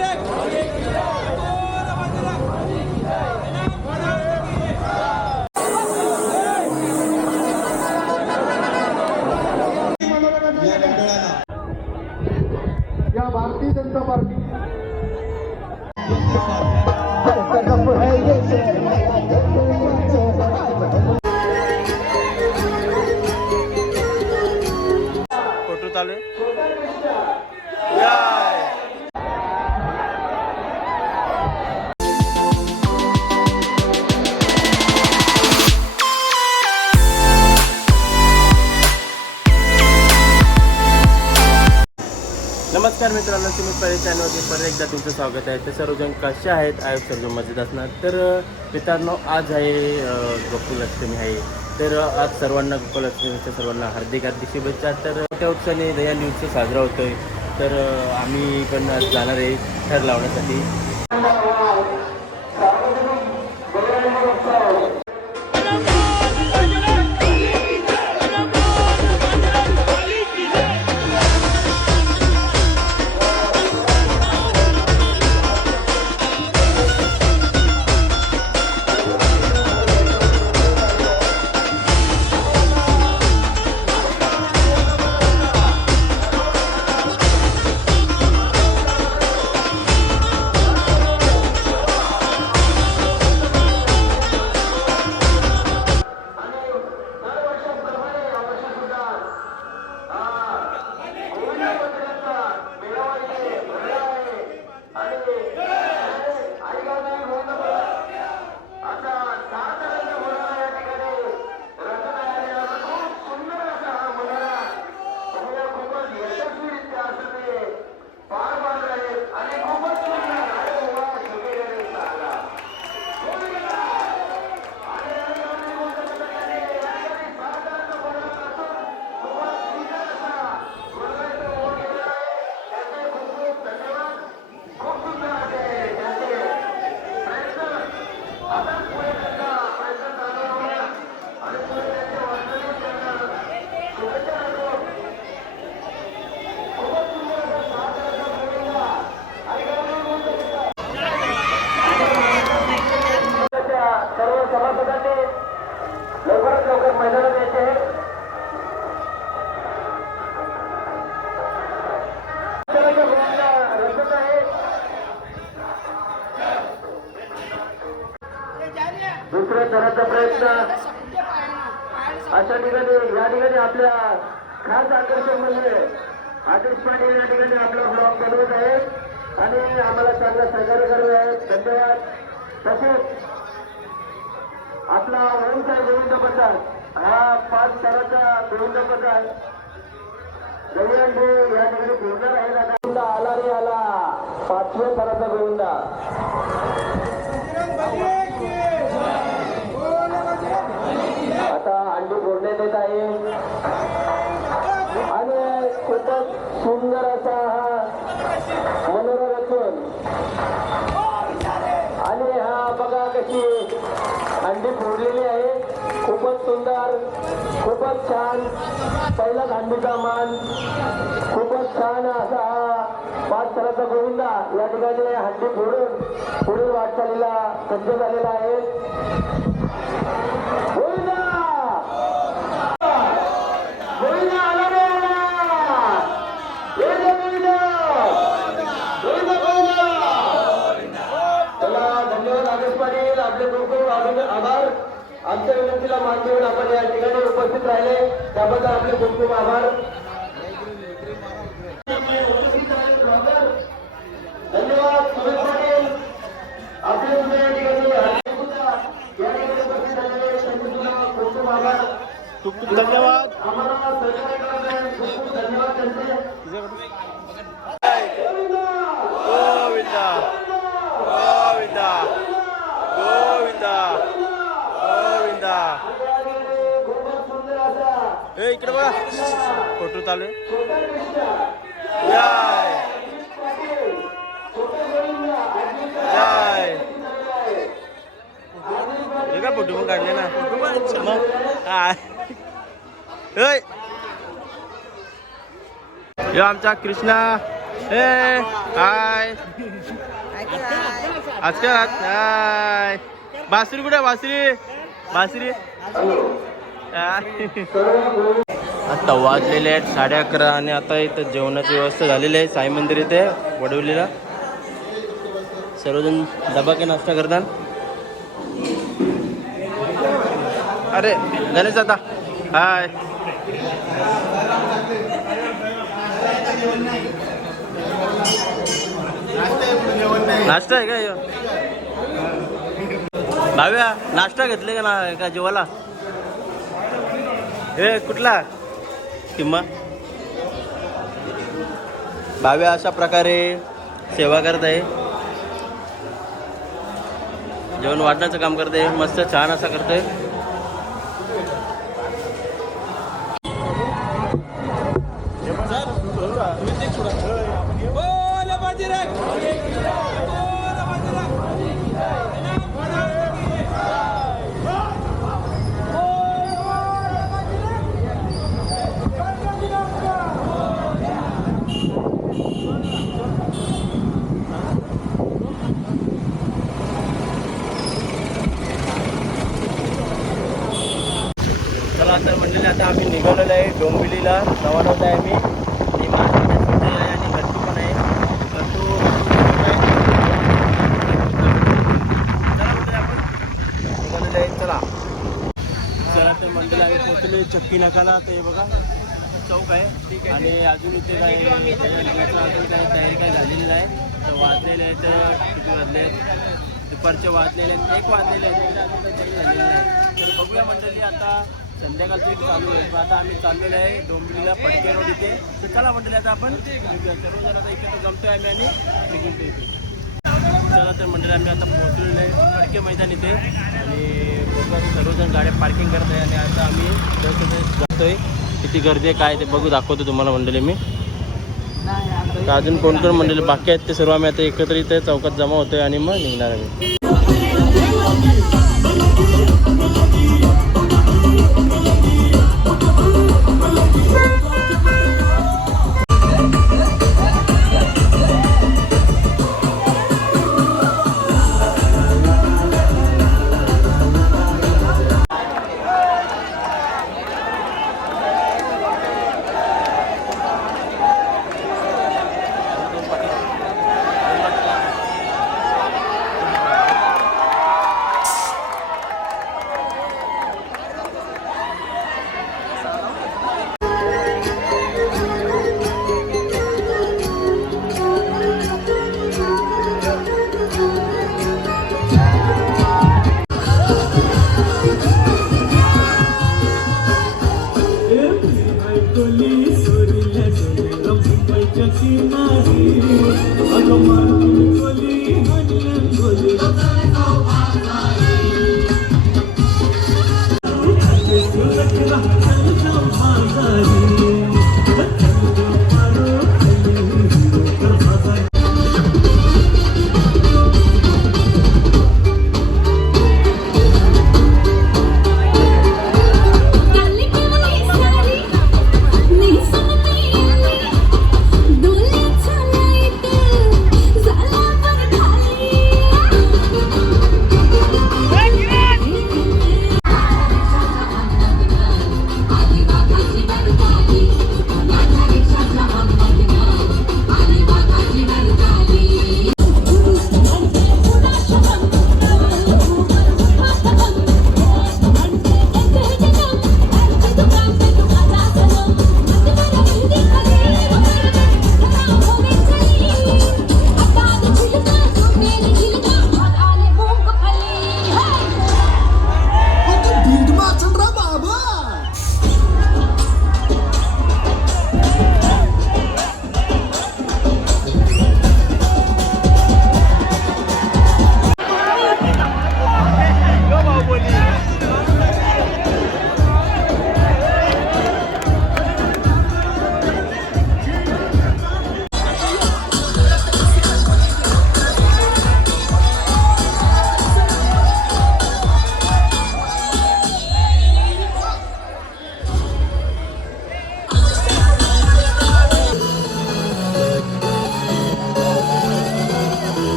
या नमस्कार मित्रांनो तुम्ही पहिले चॅनलवरती परत एकदा तुमचं स्वागत आहे. तर सर्वजण कसे आहेत? आयोग सर्व मजेत असणार. तर मित्रांनो आज आहे गोकुलक्ष्मी आहे. तर आज सर्वांना गोकुलक्ष्मीच्या सर्वांना हार्दिक हार्दिक शुभेच्छा. तर त्या उत्सवाने दया उत्सव साजरा होतोय. तर आम्ही पण आज जाणार आहे ठर लावण्यासाठी आहे तसेच आपला ओमचा गोविंद पठार हा पाच थराचा गोविंद पठार दहीहंडी या ठिकाणी फिरणार आहे ना? गोविंदा आला रे आला. पाचव्या थराचा गोविंदा. आता अंडी फोडण्यात येत आहे. आणि खूपच सुंदर असा हा मनोरंजन त्याची अंडी फोडलेली आहे. खूपच सुंदर खूपच छान. पहिला अंडीचा मान. खूपच छान असा हा पाच थराचा गोविंदा. या ठिकाणी हंडी फोडून पुढील वाटचालीला सज्ज झालेला आहे गोविंदा गोविंदा आला रे आला गोविंदा गोविंदा गोविंदा गोविंदा चला धन्यवाद आदेश पाटील आपले खूप खूप आभार आभार. आमच्या विनंतीला मान देऊन आपण या ठिकाणी उपस्थित राहिले. त्याबद्दल आपले खूप खूप आभार. धन्यवाद सुरेश पाटील. आपले सुद्धा या ठिकाणी या ठिकाणी उपस्थित खूप खूप आभार. धन्यवाद आम्हाला सहकार्य करत आहेत. खूप खूप धन्यवाद त्यांचे गोविंदा! गोविंदा गोविंदा गोविंदा गोविंदा खूपच सुंदर असा ए इकडे बघा फोटो चालू आहे छोटा कृष्णा जय छोटा गोविंदा आजी जय हे काय फोटो पण काढले ना मग होय आमचा कृष्णा. हे हाय आजकाल हाय बासरी कुठे बासरी बासरी आता वाजलेले आहेत साडे अकरा आणि आता इथं जेवणाची व्यवस्था झालेली आहे साई मंदिर इथे वडवलीला. सर्वजण डबा के नाश्ता करतात. अरे गणेश दादा. हाय. नाश्ता आहे का भाव्या नाश्ता घेतले का ना का जेवाला? हे कुठला? किंमत भाव्या अशा प्रकारे सेवा करत आहे. जेवण वाढण्याचं काम करते मस्त छान असं करते चला तर म्हणजे आता आम्ही निघालेलो आहे डोंबिवलीला रवाना होत आहे आम्ही आणि माझ्या सुट्टी आहे आणि पण आहे. चला आहे. चला. चला तर मंडळी आम्ही पोहोचलो चक्की नाकाला. ते बघा चौक आहे. आणि अजून इथे काय अजून काही तयारी काय झालेली नाही. तर वाजलेले आहेत किती वाजले आहेत? दुपारचे वाजलेले आहेत. एक वाजलेले आहेत. झालेली नाही तर बघूया मंडळी आता संध्याकाळचं एक चालू आहे. पण आता आम्ही चाललेलो आहे डोंबिवलीला पडके रोड इथे. तर चला मंडळी आता आपण आता इकडे जमतोय आम्ही आणि निघून इथे. चला तर मंडळी आम्ही आता पोहोचलेलो आहे पडके मैदान इथे. आणि सर्वजण गाड्या पार्किंग करत आहे आणि आता आम्ही जातोय. किती गर्दी आहे काय ते बघू दाखवतो तुम्हाला मंडळी मी. अजून कोण कोण मंडळी बाकी आहेत ते सर्व आम्ही आता एकत्र इथे चौकात जमा होतोय आणि मग निघणार आम्ही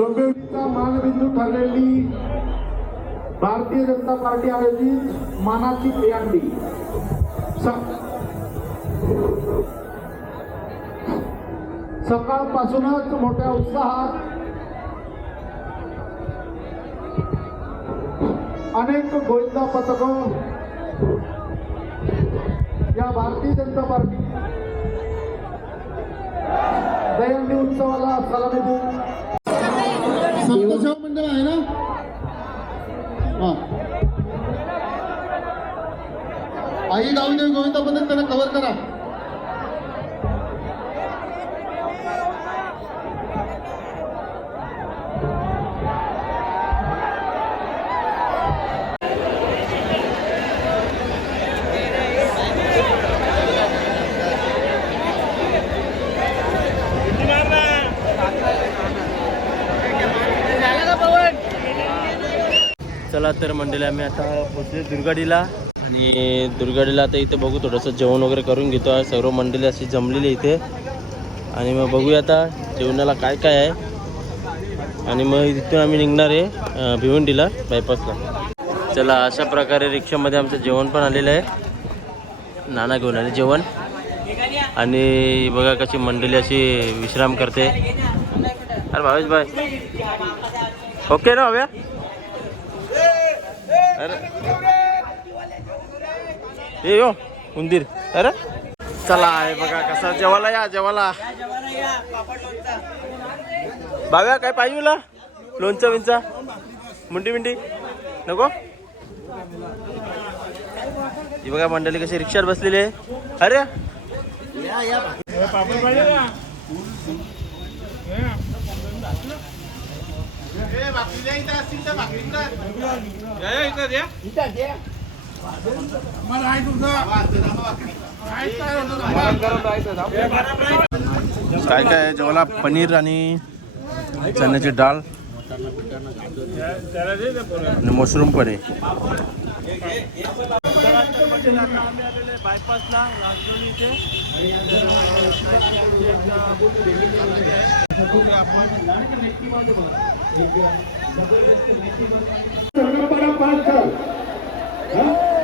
मानबिंदू ठरलेली भारतीय जनता पार्टी आयोजित मानाची दहीहंडी सकाळपासूनच मोठ्या उत्साहात अनेक गोविंदा पथक या भारतीय जनता पार्टी दयांडी उत्सवाला सलामी देऊन सप्तशव मंडळ आहे ना? हा. आई गावदेव गोविंदा पथक त्यांना कव्हर करा. चला तर मंडळी आम्ही आता पोचले दुर्गाडीला. आणि दुर्गाडीला आता इथे बघू थोडंसं जेवण वगैरे करून घेतो. आहे सर्व मंडळी अशी जमलेली आहे इथे. आणि मग बघूया आता जेवणाला काय काय आहे. आणि मग इथून आम्ही निघणार आहे भिवंडीला बायपासला चला अशा प्रकारे रिक्षामध्ये आमचं जेवण पण आलेलं आहे. नाना घेऊन आले जेवण. आणि बघा कशी मंडळी अशी विश्राम करते. अरे भावेश भाई. ओके ना हव्या अरे. ये यो उंदीर. अरे. चला आहे बघा कसा जेवायला या जेवायला. बाव्या काय पाहिजे तुला? लोणचा विंचा मुंडी मिंडी नको? ही बघा मंडळी कशी रिक्षात बसलेली आहे. अरे. काय काय जेवायला पनीर आणि चण्याची डाळ. आणि मशरूम पण आहे बायपासला राजगोली इथे संगमपरा पाच कर संगम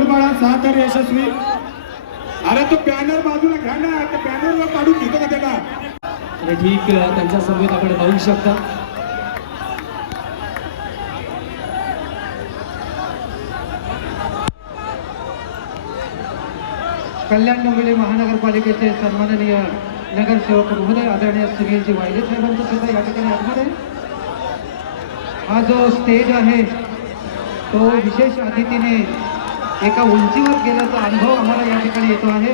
पंबडपाडा सहा तर यशस्वी. अरे तो बॅनर बाजूला घ्या ना त्या बॅनरवर काढून घेतो का त्याला? ठीक त्यांच्या समवेत आपण पाहू शकता. कल्याण डोंबिवली महानगरपालिकेचे सन्माननीय नगरसेवक महोदय आदरणीय सुनीलजी वायले साहेबांचं सुद्धा या ठिकाणी आगमन आहे. हा जो स्टेज आहे तो विशेष अतिथीने एका उंचीवर गेल्याचा अनुभव आम्हाला या ठिकाणी येतो आहे.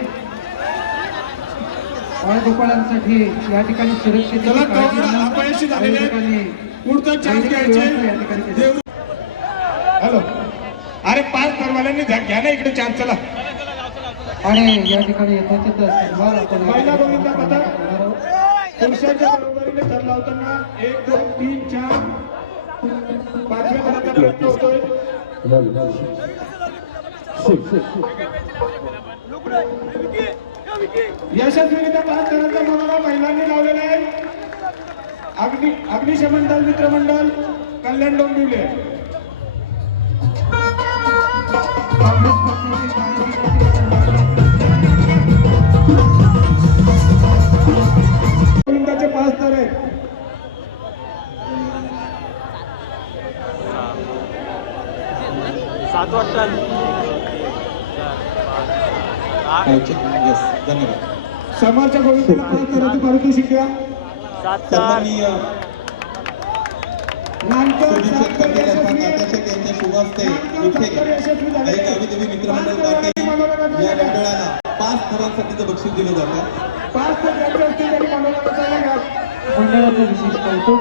बाळगोपाळांसाठी या ठिकाणी सुरक्षित हॅलो. अरे पाच दरवाल्यांनी घ्या घ्या ना इकडे चान्स चला. आणि या ठिकाणी यथोचित सन्मान आपण. पुरुषांच्या बरोबरीने ठरला होताना एक दोन तीन चार. पाचव्या पदाचा प्रयत्न होतोय. यशस्वीरित्या पाच जणांचा मनोरा महिलांनी लावलेला आहे. अग्नि अग्निशमन दल मित्रमंडळ कल्याण डोंबिवले समोरच्या गोविंदाला पाच तराची पारितोषिक द्या सात सन्माननीय नानकर सुदीक्षित सात तर कंटेल अर्थात यशस्वी अध्यक्ष यांच्या शुभ हस्ते इथे तर यशस्वी झाले. काही गावी देवी मित्रमंडळ पाटील या मंडळाला पाच थरांसाठीचं बक्षीस दिलं जातं. पाच त्यांनी मंडळाचं विशेष कौतुक.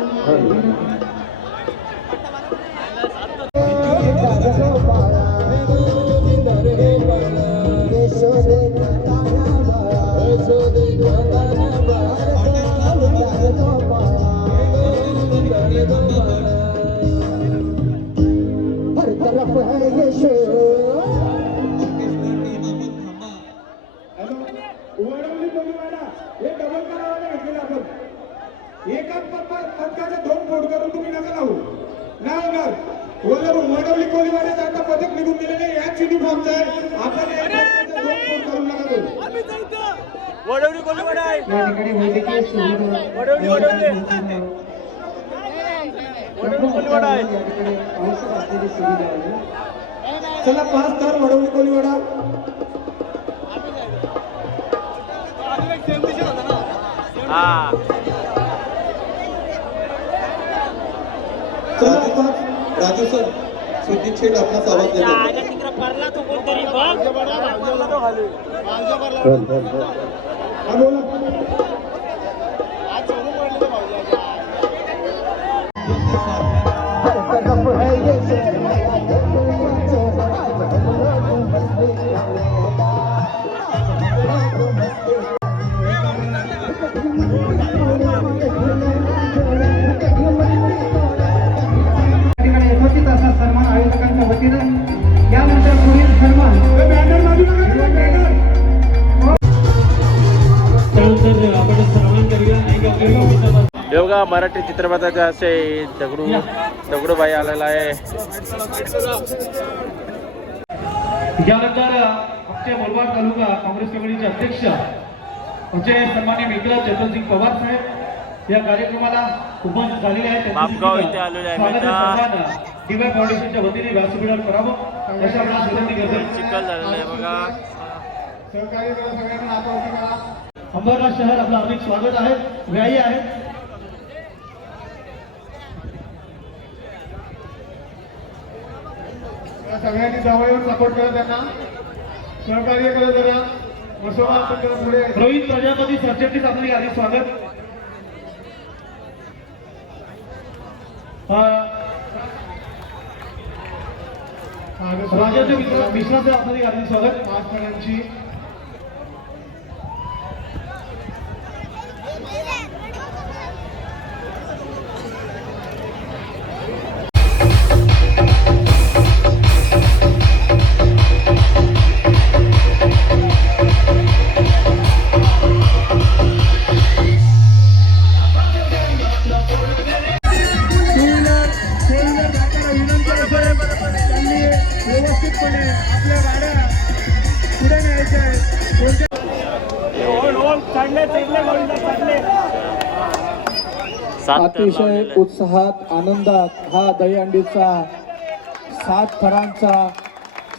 वैद्यकीय सुविधा या ठिकाणी आवश्यक असलेली सुविधा आहे चला पाच तर वडवली कोलीवाडा राजू राजू सर सुजित शेठ आपला आवाज देतो. हा बोला. बघा मराठी चित्रपटाचे असे दगडू दगडूबाई आलेला आहे. यानंतर आमचे मुरबाड तालुका काँग्रेस कमिटीचे अध्यक्ष आमचे सन्मान्य मित्र चेतनसिंग पवार साहेब या कार्यक्रमाला उपस्थित झालेले आहेत बापगाव इथे आलेले दिव्या फाउंडेशनच्या वतीने व्यासपीठावर करावं. अशा आपल्याला विनंती करतो चिखल झालेलं आहे बघा. सहकार्य सगळ्यांना. अंबरनाथ शहर आपलं हार्दिक स्वागत आहे. व्यायी आहे. सगळ्यांनी जवळ येऊन सपोर्ट करा त्यांना. सहकार्य करा जरा. जरा पुढे. रोहित प्रजापती सरचिटणीस आपले हार्दिक स्वागत. राजाच्या मित्र मिश्राचं आपले हार्दिक स्वागत. पाच आपल्या गाड्या पुढे न्यायच्या आहेत. कोणत्या अतिशय. उत्साहात आनंदात हा दहीहंडीचा सात थरांचा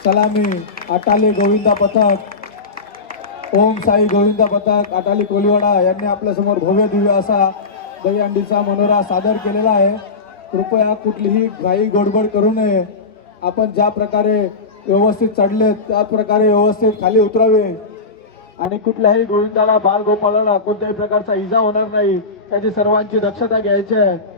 सलामी अटाले गोविंदा पथक ओम साई गोविंदा पथक अटाली कोलिवाडा यांनी आपल्यासमोर भव्य दिव्य असा दहीहंडीचा मनोरा सादर केलेला आहे. कृपया कुठलीही घाई गोडबड करू नये. आपण ज्या प्रकारे व्यवस्थित चढले त्या प्रकारे व्यवस्थित खाली उतरावे. आणि कुठल्याही गोविंदाला बाल गोपाळाला कोणत्याही प्रकारचा इजा होणार नाही. त्याची सर्वांची दक्षता घ्यायची आहे.